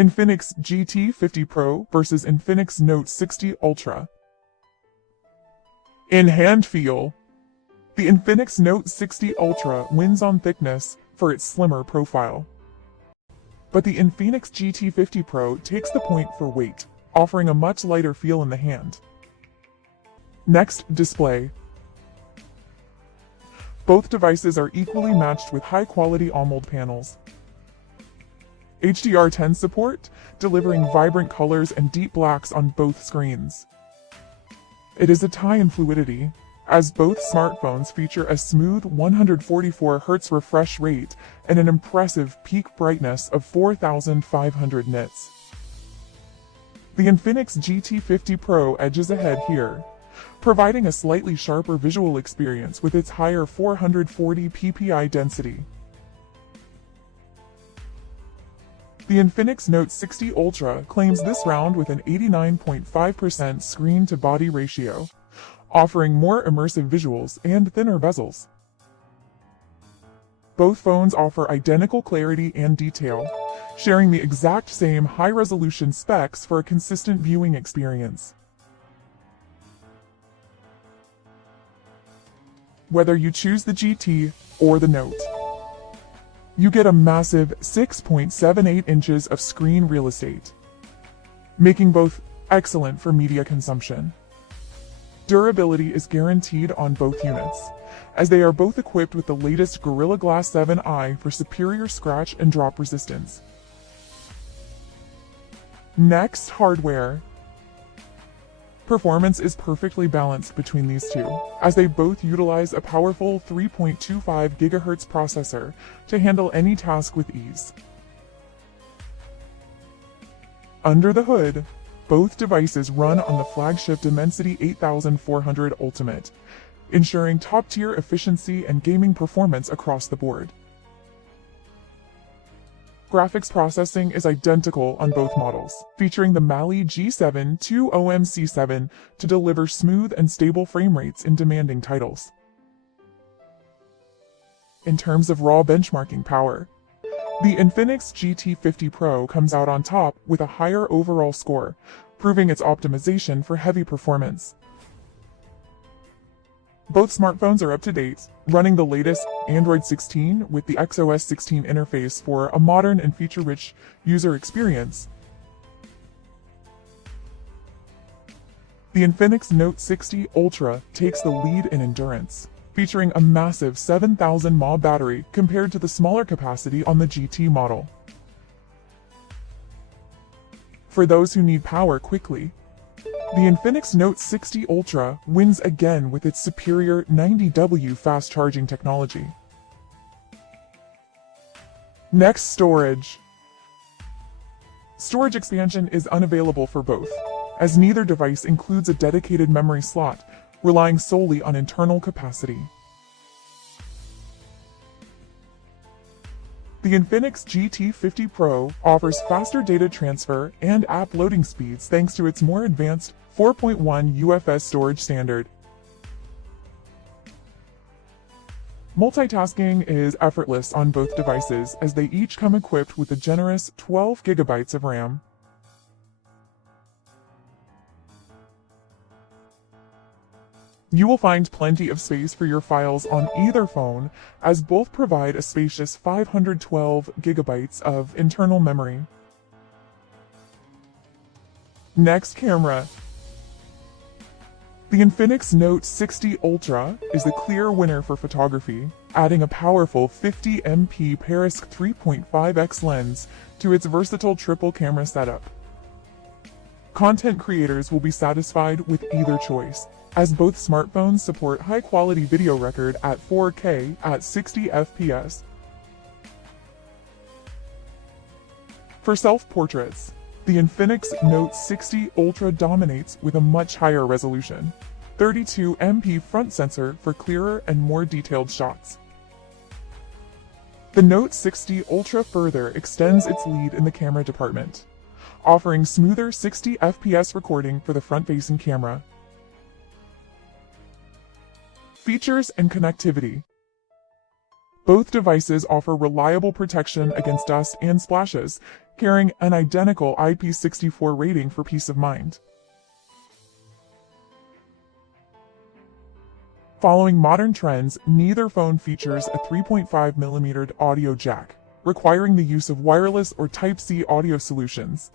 Infinix GT 50 Pro versus Infinix Note 60 Ultra. In hand feel, the Infinix Note 60 Ultra wins on thickness for its slimmer profile. But the Infinix GT 50 Pro takes the point for weight, offering a much lighter feel in the hand. Next, display. Both devices are equally matched with high-quality AMOLED panels. HDR10 support, delivering vibrant colors and deep blacks on both screens. It is a tie in fluidity, as both smartphones feature a smooth 144 Hz refresh rate and an impressive peak brightness of 4,500 nits. The Infinix GT 50 Pro edges ahead here, providing a slightly sharper visual experience with its higher 440 ppi density. The Infinix Note 60 Ultra claims this round with an 89.5% screen-to-body ratio, offering more immersive visuals and thinner bezels. Both phones offer identical clarity and detail, sharing the exact same high-resolution specs for a consistent viewing experience. Whether you choose the GT or the Note, you get a massive 6.78 inches of screen real estate, making both excellent for media consumption. Durability is guaranteed on both units, as they are both equipped with the latest Gorilla Glass 7i for superior scratch and drop resistance. Next, hardware. Performance is perfectly balanced between these two, as they both utilize a powerful 3.25 GHz processor to handle any task with ease. Under the hood, both devices run on the flagship Dimensity 8400 Ultimate, ensuring top-tier efficiency and gaming performance across the board. Graphics processing is identical on both models, featuring the Mali G7 2OMC7 to deliver smooth and stable frame rates in demanding titles. In terms of raw benchmarking power, the Infinix GT 50 Pro comes out on top with a higher overall score, proving its optimization for heavy performance. Both smartphones are up to date, running the latest Android 16 with the XOS 16 interface for a modern and feature-rich user experience. The Infinix Note 60 Ultra takes the lead in endurance, featuring a massive 7,000 mAh battery compared to the smaller capacity on the GT model. For those who need power quickly, the Infinix Note 60 Ultra wins again with its superior 90W fast charging technology. Next, storage. Storage expansion is unavailable for both, as neither device includes a dedicated memory slot, relying solely on internal capacity. The Infinix GT 50 Pro offers faster data transfer and app loading speeds thanks to its more advanced 4.1 UFS storage standard. Multitasking is effortless on both devices as they each come equipped with a generous 12 GB of RAM. You will find plenty of space for your files on either phone, as both provide a spacious 512 GB of internal memory. Next, camera. The Infinix Note 60 Ultra is the clear winner for photography, adding a powerful 50MP Paris 3.5x lens to its versatile triple camera setup. Content creators will be satisfied with either choice, as both smartphones support high-quality video record at 4K at 60 FPS. For self-portraits, the Infinix Note 60 Ultra dominates with a much higher resolution, 32MP front sensor for clearer and more detailed shots. The Note 60 Ultra further extends its lead in the camera department, offering smoother 60 FPS recording for the front-facing camera. Features and connectivity. Both devices offer reliable protection against dust and splashes, carrying an identical IP64 rating for peace of mind. Following modern trends, neither phone features a 3.5mm audio jack, requiring the use of wireless or Type-C audio solutions.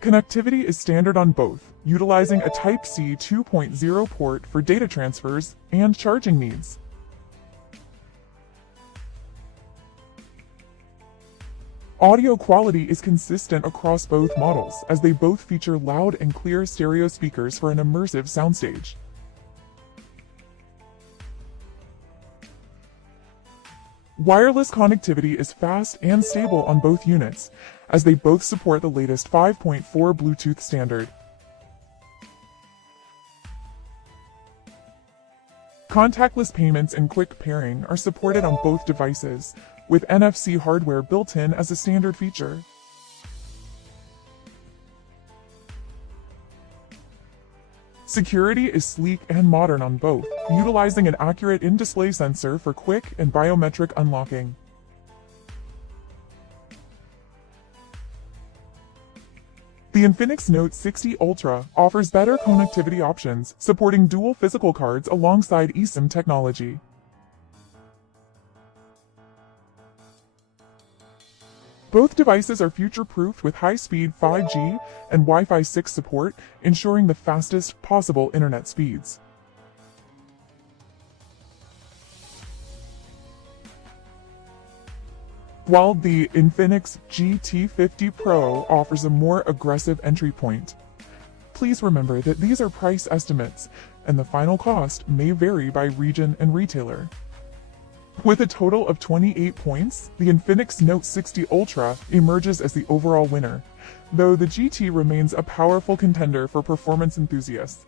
Connectivity is standard on both, utilizing a Type-C 2.0 port for data transfers and charging needs. Audio quality is consistent across both models, as they both feature loud and clear stereo speakers for an immersive soundstage. Wireless connectivity is fast and stable on both units, as they both support the latest 5.4 Bluetooth standard. Contactless payments and quick pairing are supported on both devices, with NFC hardware built in as a standard feature. Security is sleek and modern on both, utilizing an accurate in-display sensor for quick and biometric unlocking. The Infinix Note 60 Ultra offers better connectivity options, supporting dual physical cards alongside eSIM technology. Both devices are future-proofed with high-speed 5G and Wi-Fi 6 support, ensuring the fastest possible internet speeds. While the Infinix GT 50 Pro offers a more aggressive entry point, please remember that these are price estimates, and the final cost may vary by region and retailer. With a total of 28 points, the Infinix Note 60 Ultra emerges as the overall winner, though the GT remains a powerful contender for performance enthusiasts.